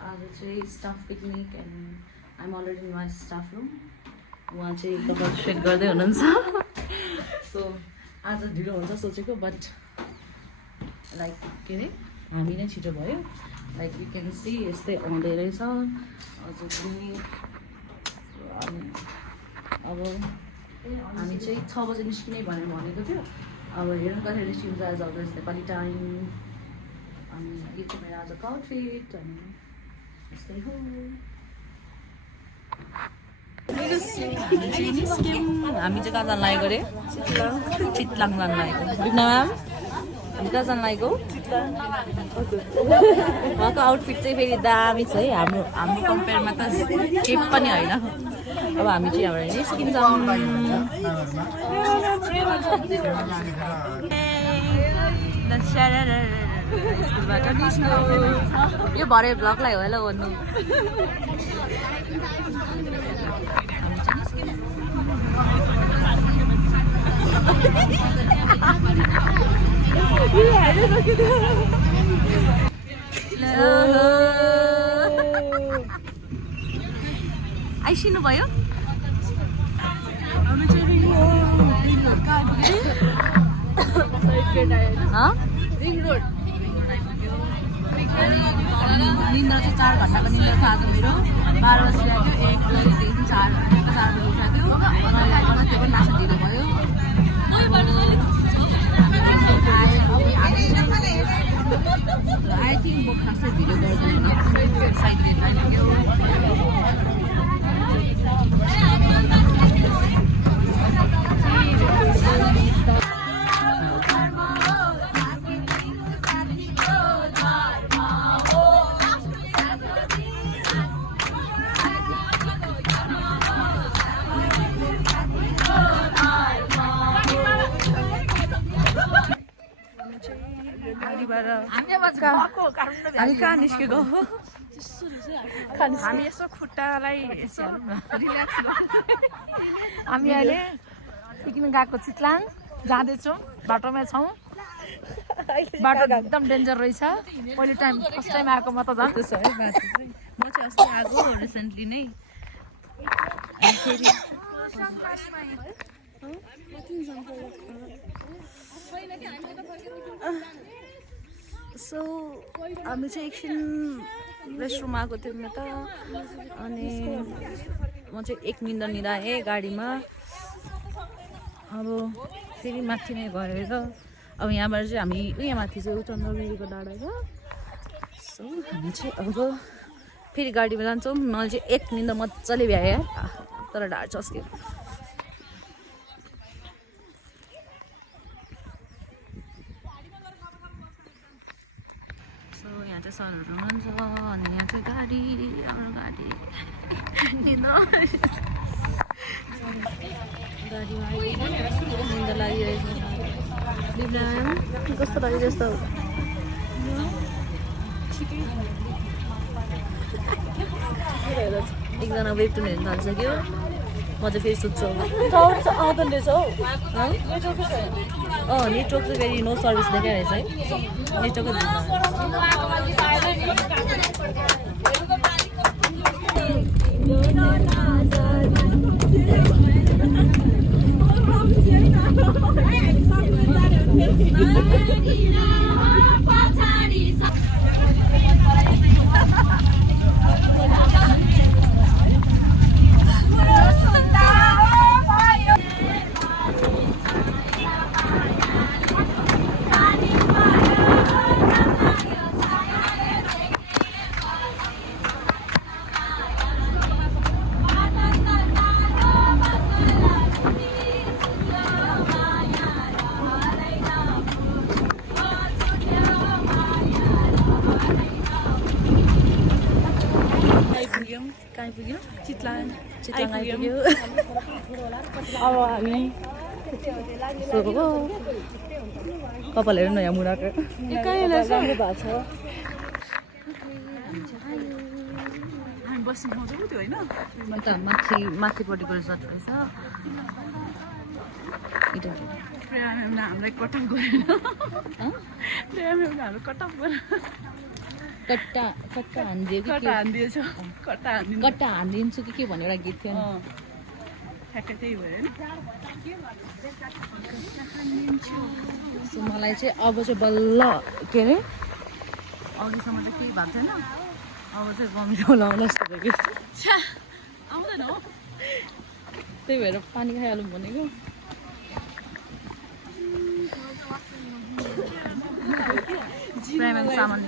आज चाहिँ staff picnic and I'm already in my staff room. उहाँ चाहिँ कपाल सेट गर्दै हुनुहुन्छ। सो आज ढिलो हुन्छ सोचेको, बट लाइक के अरे हामी नै छिटो भयो। लाइक यु क्यान सी यस्तै आउँदै रहेछ अझ पनि। अब हामी चाहिँ 6 बजे निस्किने भनेर भनेको थियो। अब हेर्नु कहिले निस्किन्छ आज अलवेज नेपाली टाइम। अनि यो चाहिँ मेरो आजको आउटफिट अनि यस्तै हो। हामी चाहिँ कहाँ जान लागेको अरे? चितलाङ जान लागेको। बिपना म्याम हामी कहाँ जान लागेको? उहाँको आउटफिट चाहिँ फेरि दामी छ है। हाम्रो कम्पेयरमा त केही पनि होइन। अब हामी चाहिँ यहाँबाट निस्किन्छौँ। स्कुलबाट निस्क्यो। यो भरे भ्लगलाई हो हेलो भन्नु। आइसिनु भयो? निन्द्रा चाहिँ 4 घन्टाको निन्द्रा छ आज मेरो। 12 बजी लाग्यो, 1 बजीदेखि 4 बजी उठाएको थियो। त्यो पनि नास्ता ढिलो भयो। आई थिङ्क म खासै ढिलो गर्दैन। हामी कहाँ निस्केको? हामी यसो खुट्टालाई रिल्याक्स हामी अहिले पिकनिक गएको चितलाङ जाँदैछौँ। बाटोमा छौँ। बाटो एकदम डेन्जर रहेछ। पहिलो टाइम फर्स्ट टाइम आएको म त झन् त्यस्तो है बाटो चाहिँ। म चाहिँ अस्ति आएको रिसेन्टली नै। सो हामी चाहिँ एकछिन रेस्टरुम आएको थियौँ त। अनि म चाहिँ एक निन्द्रा निदाएँ गाडीमा। अब फेरि माथि नै गएर अब यहाँबाट चाहिँ हामी यहाँ माथि चाहिँ चन्द्रगिरीको डाँडा छ। सो हामी चाहिँ अब फेरि गाडीमा जान्छौँ। मैले चाहिँ एक निन्द्रा मजाले भ्याएँ तर ढाड चस्क्यो। यहाँ चाहिँ सरहरू हुनुहुन्छ अनि यहाँ चाहिँ गाडी हाम्रो गाडीमा निन्दा लागिरहेछ। कस्तो लाग्यो जस्तो? एकजना वेबटुन हेर्नु थालिसक्यो। म चाहिँ फेरि सुत्छु। आउँदैन रहेछ हौ। नेटवर्क चाहिँ फेरि नो सर्भिस देखाइरहेछ है। नेटवर्क चितलाङ आइपुग्यो। अब हामी कपाल हेर्नु यहाँ मुराको भएको छ। हामी बस्ने ठाउँ चाहिँ त्यो होइन अन्त माथिपट्टिको रिसोर्ट रहेछ। प्रिया म्यामले हामीलाई कटअप गरेन। प्रिया म्यामले हाम्रो कटअप गरेन। कट्टा कट्टा हानिदियो कि कट्टा हानिदिएछु कट्टा हानिदिनु कट्टा हानिदिन्छु कि के भन्ने एउटा गीत थियो नि ठ्याक्कै त्यही भयो होइन सो मलाई चाहिँ अब चाहिँ बल्ल के अरे अघिसम्म चाहिँ केही भएको छैन अब चाहिँ गमिलो लाउनु जस्तो भयो कि आउँदैन हो त्यही भएर पानी खाइहालौँ भनेको प्राइमेरी सामान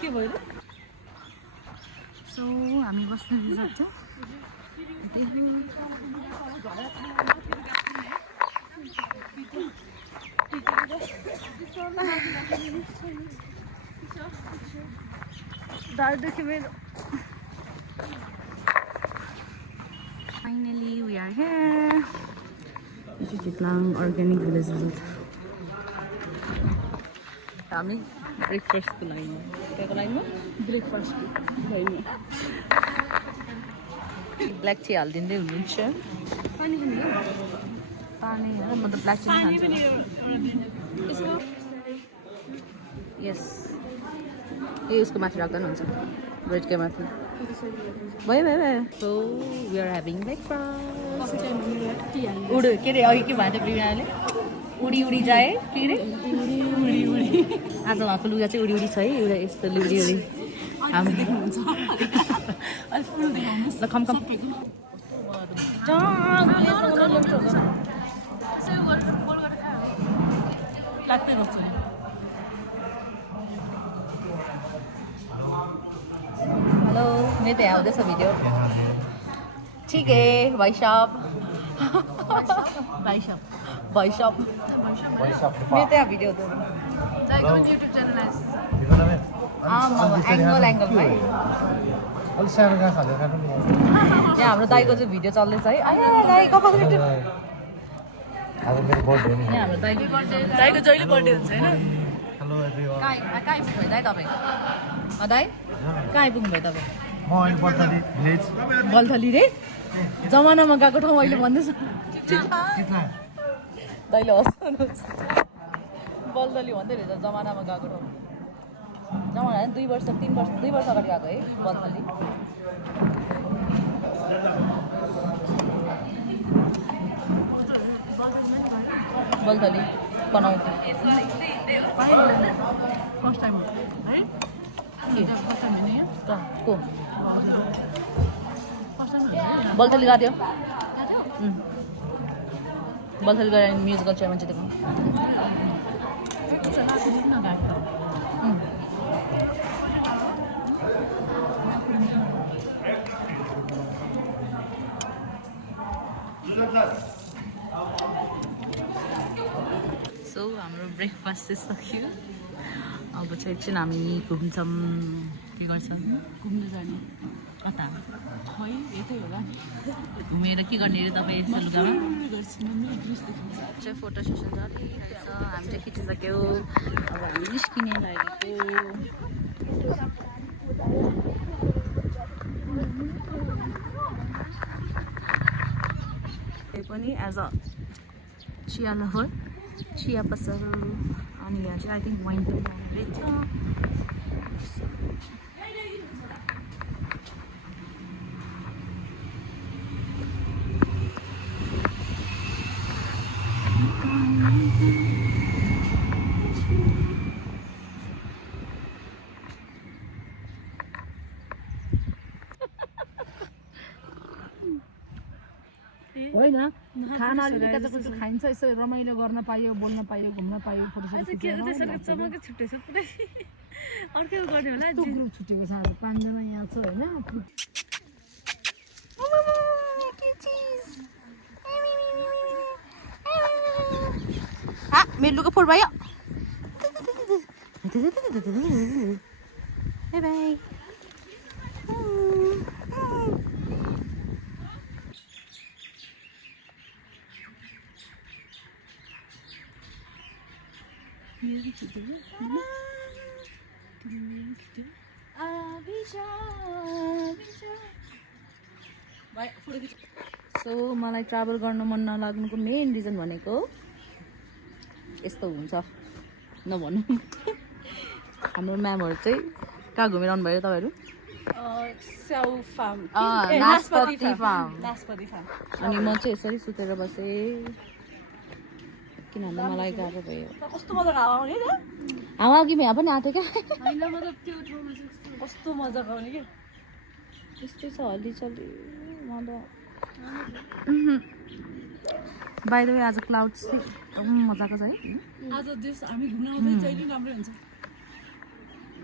के भयो सो हामी बस्ने रिजर्ट चाहिँ दार्देखि मेरो फाइनली वी आर हियर यो चाहिँ चितलाङ अर्ग्यानिक भिलेज रिजोर्ट हामी ब्रेकफास्टको लाइनमा त्यहाँको लाइनमा ब्रेकफास्टको लाइनमा ब्ल्याक टी हालिदिँदै हुनुहुन्छ पानी खाने हो पानी होइन म त ब्ल्याक टी खान्छु यस यो उसको माथि राख्दा पनि हुन्छ ब्रेडकै माथि भयो भयो भयो so we are having breakfast उडो के अरे अघि के भएको थियो प्रियाले उडी उडी जाए के अरे उडी उडी आज उहाँको लुगा चाहिँ उडी उडी छ है एउटा यस्तो उडी उडी हामी ल खम खम लाग्दै गर्छ हेलो मेरो त यहाँ आउँदैछ भिडियो ठिक है भाइ साहब भाइ साहब भाइ साहब मेरो त यहाँ भिडियो हुँदैन युट्युब च्यानल एङ्गल एङ्गलमा है अलिक सानो कहाँ खाँदै खानु यहाँ हाम्रो दाइको चाहिँ भिडियो चल्दैछ है आयो दाइ कपाल आज मेरो बर्थडे नि यहाँ हाम्रो दाइको दाइको जहिले बर्थडे हुन्छ होइन हेलो एभ्रिवान कहाँ आइपुग्नु भयो दाइ तपाईँ दाइ कहाँ आइपुग्नु भयो तपाईँ म अहिले बर्थडे भिलेज बल्थली रे जमानामा गएको ठाउँ अहिले भन्दैछ कितना दाइले हँसाउनुहुन्छ बल्थली भन्दै रहेछ जमानामा गएको ठाउँ जमाना 2 वर्ष 3 वर्ष 2 वर्ष अगाडि गएको है बल्थली बल्थली बनाउँछ फर्स्ट टाइम है के फर्स्ट टाइम होइन कहाँ को फर्स्ट टाइम बल्थली गएको थियो बल्थली गएर म्युजिकल चेयरमा जितेको सो हाम्रो ब्रेकफास्ट चाहिँ सक्यो अब चाहिँ एकछिन हामी घुम्छौँ के गर्छौँ घुम्नु जाने कता खै यतै होला घुमेर के गर्ने अरे तपाईँ यस्तो लुगामा गर्छु चाहिँ फोटो सेसन चलिरहेछ हामी चाहिँ खिचिसक्यो अब हामी निस्किने लागेको त्यही पनि एज अ चिया लभर चिया पसल अनि यहाँ चाहिँ आई थिङ्क वाइन पनि रहेछ होइन खाना अलिकति कता खाइन्छ यसो रमाइलो गर्न पायो बोल्न पायो घुम्न पायो फोटो चमकै छुट्टै छ पुरै अर्कै गर्ने होला ग्रुप छुटेको छ 5 जना यहाँ छ होइन मेरो लुगा फोर भयो बाई बाई सो मलाई ट्राभल गर्न मन नलाग्नुको मेन रिजन भनेको यस्तो हुन्छ नभन्नु हाम्रो म्यामहरू चाहिँ कहाँ घुमिरहनु भयो तपाईँहरू नास्पति फार्म अनि म चाहिँ यसरी सुतेर बसेँ किनभने मलाई गाह्रो भयो कस्तो मजाको हावा आउने नि हावा अघि यहाँ पनि आएको थियो क्या होइन मतलब त्यो ठाउँमा चाहिँ कस्तो मजाको आउने कि यस्तै छ हल्लीचल्ली बाई द वे आज क्लाउड चाहिँ एकदम मजाको छ है आज जस हामी घुम्न आउँदै जहिले राम्रै हुन्छ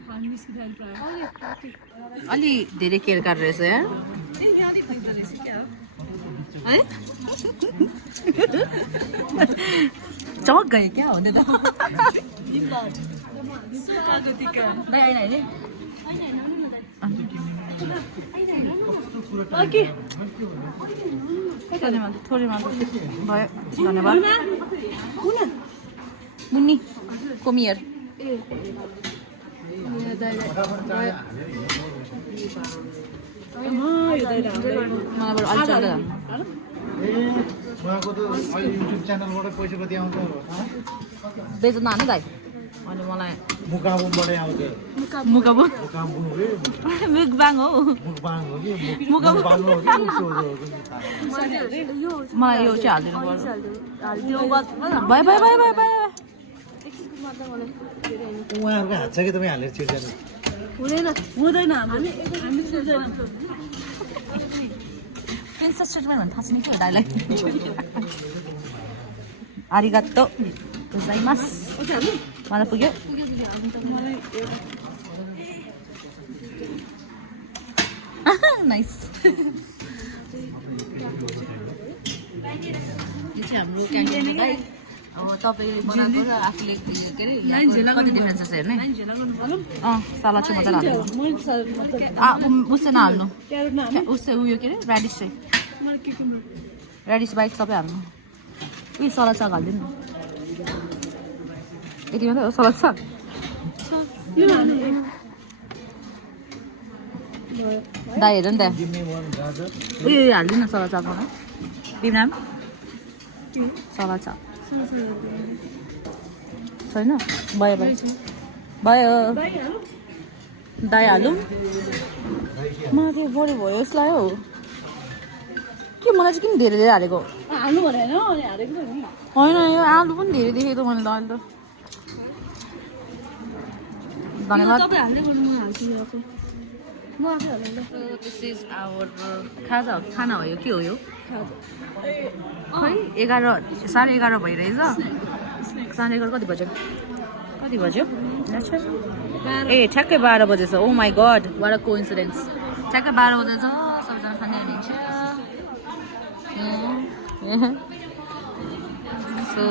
हामी निस्किँदाखेरि प्रायः अलि धेरै केयर काट रहेछ यार है चमक गयो क्या हुँदै त दाइ आइन है थोरै मात्र भयो धन्यवाद मुन्नी कोमियर मलाई बरु अलि चल्दै उहाँको त अहिले युट्युब च्यानलबाट पैसा कति आउँछ बेच्न हाने दाइ अनि मलाई मुकाबुङबाटै आउँछ मुकाबु मुकाबुङ मुकबाङ हो मुकबाङ हो कि मुकाबु मुकबाङ हो कि उसो हो मलाई यो चाहिँ हालिदिनु पर्यो भयो भयो भयो भयो भयो उहाँहरूको हात छ कि तपाईँ हालेर छिर्दैन हुँदैन हामी प्रिन्सेस ट्रिटमेन्ट भन्नु थाहा छैन कि दाइलाई आरिगातो गोजाइमास मलाई पुग्यो नाइस यो चाहिँ हाम्रो क्यान्टिन है अब तपाईँले बनाएको र आफूले के अरे कति डिफ्रेन्स छ हेर्ने सलाद चाहिँ मजा लाग्यो उसै नहाल्नु उसै उयो के अरे ऱ्याडिस चाहिँ ऱ्याडिस बाइक सबै हाल्नु उयो सलाद साग हालिदिनु न यति मात्रै हो सलाद साग दाइ हेर नि त्यहाँ उयो हालिदिनु न सलाद साग मलाई बिमनाम सलाद साग छैन भयो भयो भयो दाइ हालौँ मलाई बढी भयो यसलाई हौ के मलाई चाहिँ किन धेरै धेरै हालेको हाल्नु भनेन अनि हालेको नि होइन यो आलु पनि धेरै देखेको मैले त अहिले त धन्यवाद हाल्दै गर्नु म हाल्छु म आफै हाल्नु ल दिस इज आवर खाजा खाना हो यो के हो यो खै 11:30 भइरहेछ 11:30 कति बज्यो ए ठ्याक्कै 12 बजेछ oh my god what a coincidence ठ्याक्कै 12 बजेछ सबैजना खाने हालिन्छ सो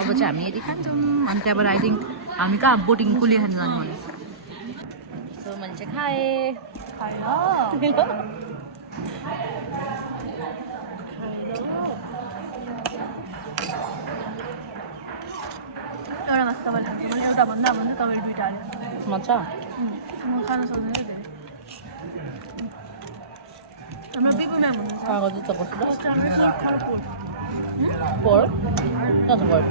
अब चाहिँ हामी यति खान्छौँ अनि त्यहाँबाट आई थिङ्क हामी कहाँ बोटिङ कुली खानु जानु भने सो मैले चाहिँ खाएँ एउटा मात्र तपाईँले मैले एउटा भन्दा तपाईँले दुइटा हाल्यो मजा म खान सक्दैन धेरै हाम्रो बिपु म्याम हुनुहुन्छ कागज चाहिँ कस्तो खरपोट पोर्क कहाँ छ पोर्क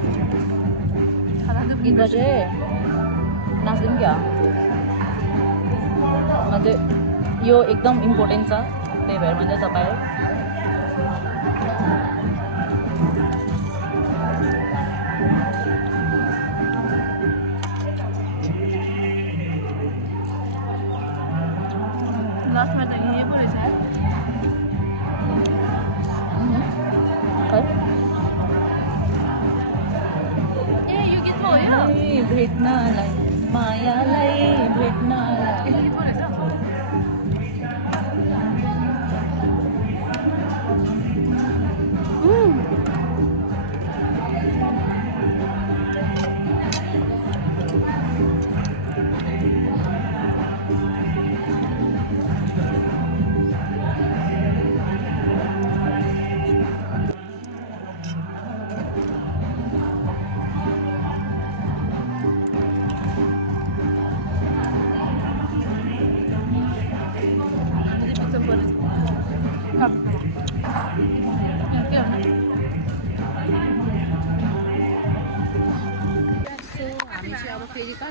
गीत बजे नाच्दिउँ क्या म्हणजे यो एकदम इम्पोर्टेन्ट छ त्यही भएर मैले तपाईँ लास्टमा त यही पो रहेछ ए यो गीतमा हो यो भेट्नलाई मायालाई भेट्नलाई यही पो रहेछ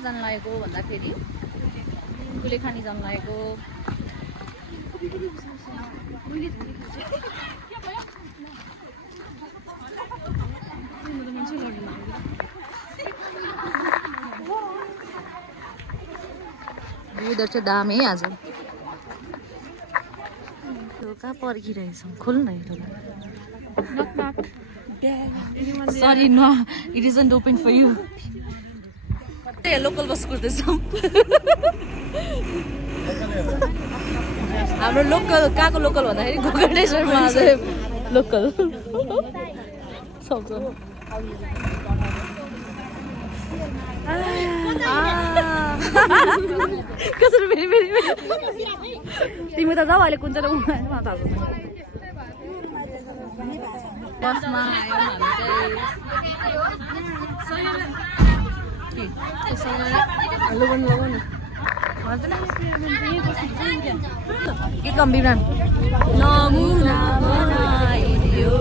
कहाँ जानु लागेको भन्दाखेरि कुलेखानी जानु लागेको। वेदर चाहिँ दामी है आज। कहाँ पर्खिरहेछौँ, खोल्नु न यो। Sorry, no, it isn't open for you. Local bus कुर्दैछौँ। हाम्रो लोकल कहाँको लोकल भन्दाखेरि गोकर्णेश्वरमा आज लोकल सक्छ। कसरी फेरि फेरि तिमी त जाऊ अहिले कुन चाहिँ बसमा आयौँ हामी चाहिँ। गीत गाउँ विमान। नमुना बनाइदियो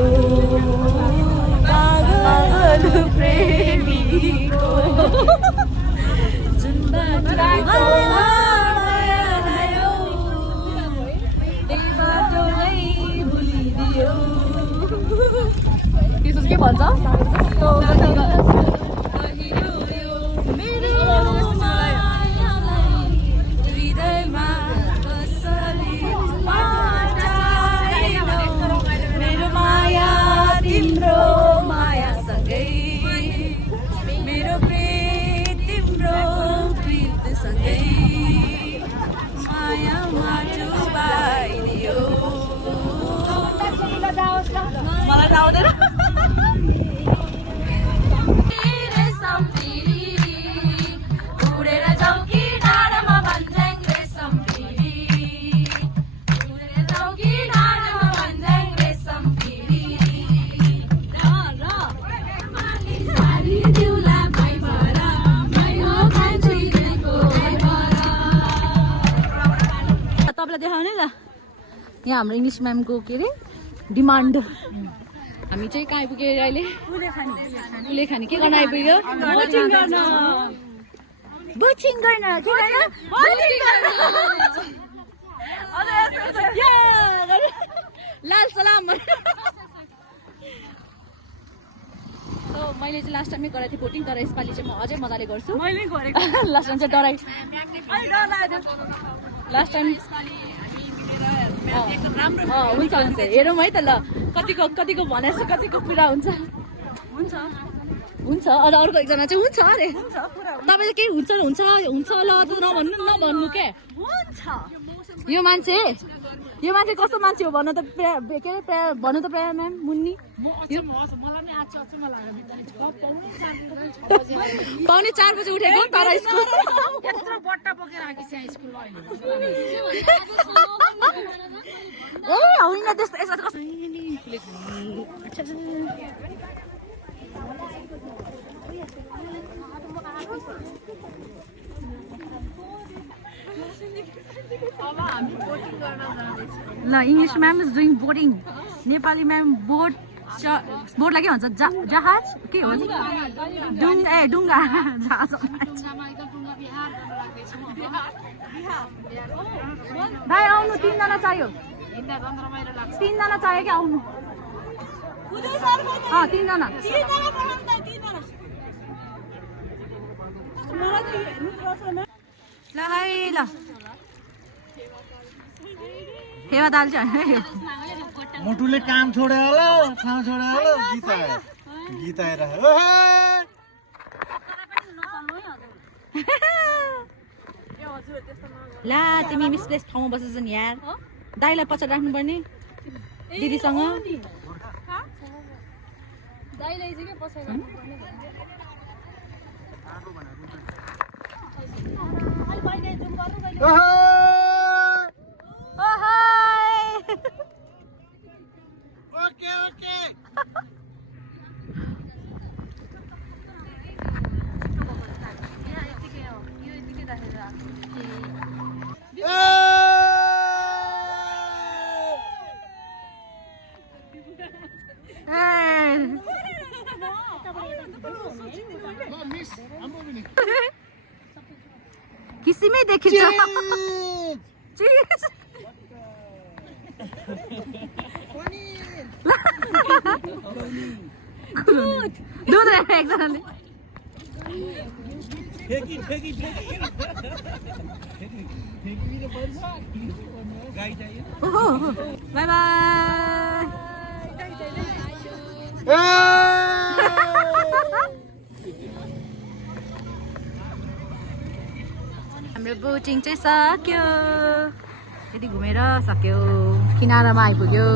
पागल प्रेमीको जुन बाटो माया ल्यायो त्यही बाटोलाई भुलिदियो। त्यसो के भन्छ? मलाई आउँदैन। तपाईँलाई देखाउने ल यहाँ हाम्रो इङ्ग्लिस म्यामको के अरे डिमान्ड। हामी चाहिँ कहाँ आइपुग्यो अहिले? कुलेखानी। के गर्न आइपुग्यो? बोचिङ गर्न। के गर्न? लाल सलाम। मैले चाहिँ लास्ट टाइममै गरेको थिएँ भोटिङ, तर यसपालि चाहिँ म अझै मजाले गर्छु। लास्ट टाइम चाहिँ डराइ लास्ट टाइम हुन्छ हुन्छ हेरौँ है त ल कतिको कतिको भनेपछि कतिको पुरा हुन्छ। हुन्छ हुन्छ अझ अर्को एकजना चाहिँ हुन्छ अरे तपाईँ केही हुन्छ हुन्छ हुन्छ ल नभन्नु नभन्नु के हुन्छ। यो मान्छे कस्तो मान्छे हो भन्नु त के अरे भन्नु त प्रेया म्याम मुन्नी। पाउने 4 बजे उठेको तर स्कुल होइन त्यस्तो ल English ma'am is doing boating. नेपाली म्याम बोटलाई के भन्छ? जहाज के हो? डुङ्गा जहाज। भाइ आउनु 3 जना चाहियो। 3 जना चाहियो कि आउनु? 3 जना। ल है ल फेवा दाल चाहिँ मोटुले काम छोड्यो होला, ठाउँ छोड्यो होला। गीत आएर ला तिमी मिसप्लेस ठाउँमा बसेछ नि यार। दाइलाई पछाडि राख्नुपर्ने दिदीसँग। किसिमै देखिन्छ दुध एकजनाले बाई बाई हाम्रो बोटिङ चाहिँ सक्यो यति घुमेर सक्यो किनारामा आइपुग्यो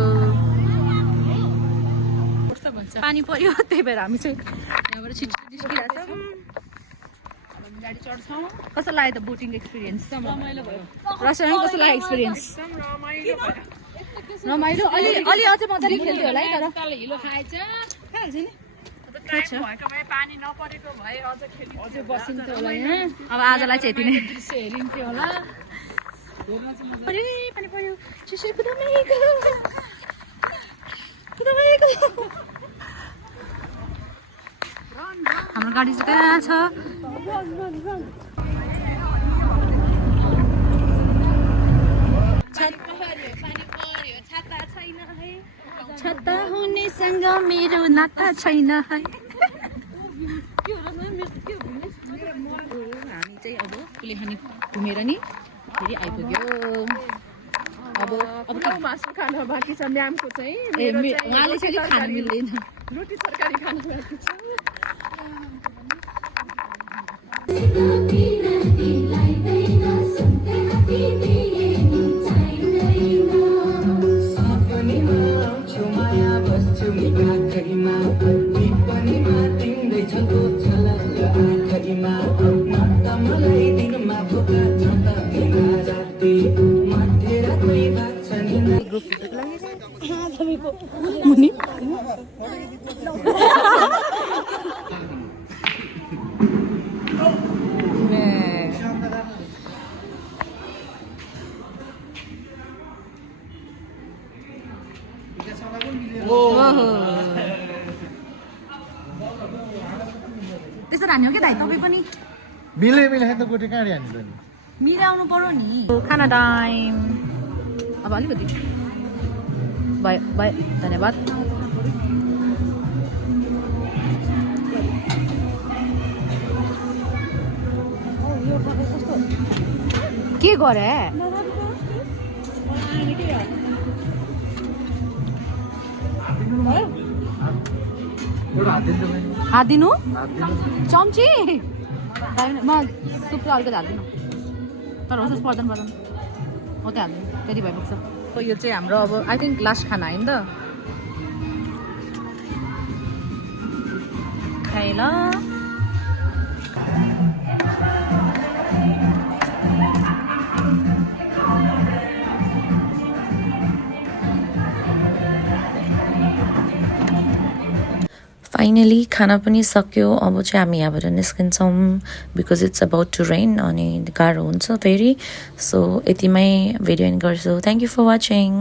पानी पर्यो त्यही भएर हामी चाहिँ यहाँबाट छिटो निस्किरहेको छौँ गाडी चढ्छौँ कस्तो लाग्यो त बोटिङ एक्सपिरियन्स रसायन कस्तो लाग्यो एक्सपिरियन्स रमाइलो अलि अलि अझै मजाले खेल्थ्यो होला है तर हिलो खाएछ पानी नपरेको भए अझ बसिन्थ्यो होला यहाँ अब आजलाई चाहिँ यति नै दृश्य हेरिन्थ्यो होला पानी पर्यो शिशिर कुदामेको हाम्रो गाडी चाहिँ कहाँ छ छाता हुनेसँग मेरो नाता छैन है हामी चाहिँ अब कुलेखानी घुमेर नि फेरि आइपुग्यो अब मासु खान बाँकी छ म्यामको चाहिँ उहाँले चाहिँ खान मिल्दैन रोटी तरकारी खान बाँकी छ मुनि त्यसो हान्यो क्या दाइ तपाईँ पनि मिले त गोटे कहाँ हान्नु नि मिलाउनु पर्यो नि खाना टाइम अब अलिकति भयो भयो धन्यवाद के गरे हात दिनु चम्ची म सुप अलिकति हाल्दिनँ तर होस् पर्दैन हो त्यो हाल्नु त्यति भइपुग्छ यो चाहिँ हाम्रो अब आई थिङ्क लास्ट खाना होइन त खाए ल फाइनली खाना पनि सक्यो अब चाहिँ हामी यहाँबाट निस्किन्छौँ because it's about to rain अनि गाह्रो हुन्छ फेरि सो यतिमै भिडियो एन्ड गर्छु थ्याङ्क यू फर वाचिङ